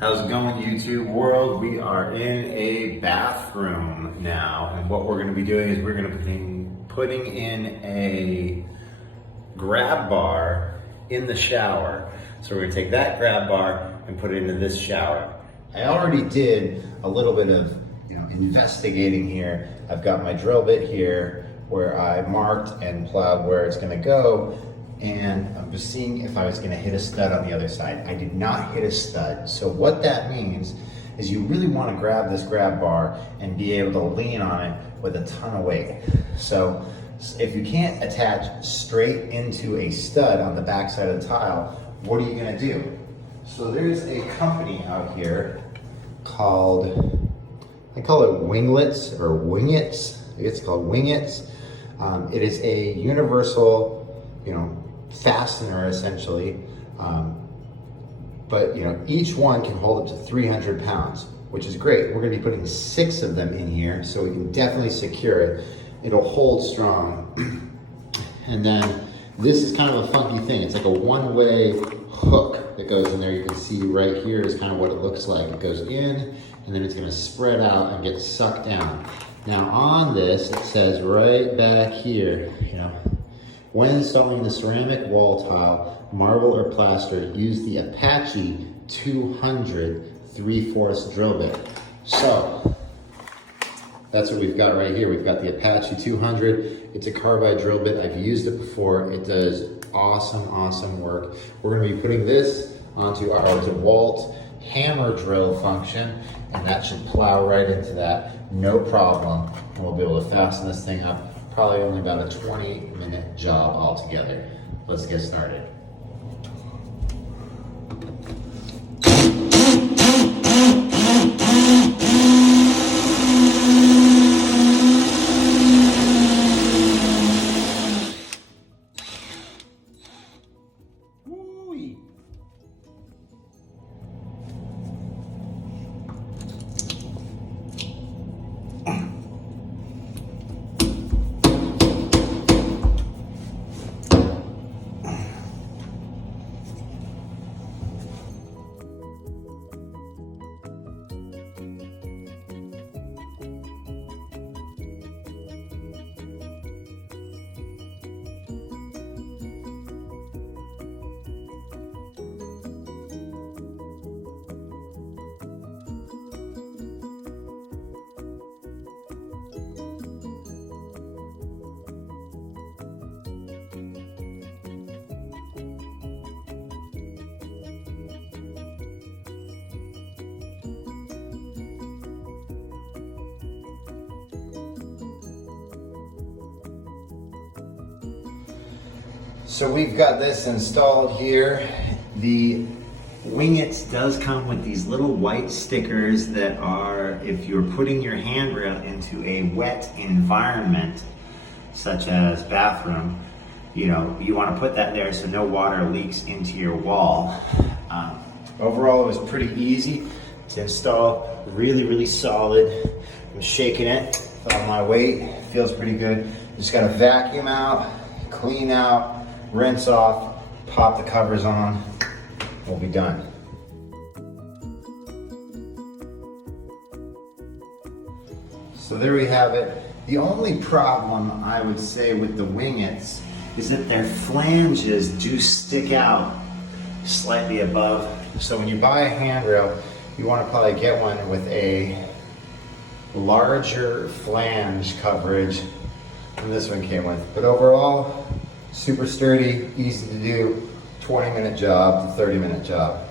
How's it going, YouTube world? We are in a bathroom now, and what we're going to be doing is we're going to be putting in a grab bar in the shower. So we're going to take that grab bar and put it into this shower. I already did a little bit of investigating here. I've got my drill bit here where I marked and plowed where it's going to go. And I'm just seeing if I was gonna hit a stud on the other side. I did not hit a stud. So what that means is you really wanna grab this grab bar and be able to lean on it with a ton of weight. So if you can't attach straight into a stud on the backside of the tile, what are you gonna do? So there's a company out here called, I call it WingIts or WingIts. I guess it's called WingIts. It is a universal, fastener essentially, but each one can hold up to 300 pounds, which is great. We're going to be putting 6 of them in here, so we can definitely secure it. It'll hold strong. And then this is kind of a funky thing. It's like a one-way hook that goes in there. You can see right here is kind of what it looks like. It goes in, and then it's going to spread out and get sucked down. Now on this, it says right back here, when installing the ceramic wall tile, marble or plaster, use the Apache 200 3/4 drill bit. So that's what we've got right here. We've got the Apache 200. It's a carbide drill bit. I've used it before. It does awesome work. We're going to be putting this onto our DeWalt hammer drill function, and that should plow right into that, no problem. And we'll be able to fasten this thing up. Probably only about a 20-minute job altogether. Let's get started. Woo-wee. So we've got this installed here. The WingIts does come with these little white stickers that are, if you're putting your handrail into a wet environment, such as bathroom, you want to put that there so no water leaks into your wall. Overall, it was pretty easy to install, really solid. I'm shaking it on my weight, it feels pretty good. Just got to vacuum out, clean out, rinse off, pop the covers on, we'll be done. So there we have it. The only problem I would say with the WingIts is that their flanges do stick out slightly above. So when you buy a handrail, you want to probably get one with a larger flange coverage than this one came with. But overall, super sturdy, easy to do, 20-minute job to 30-minute job.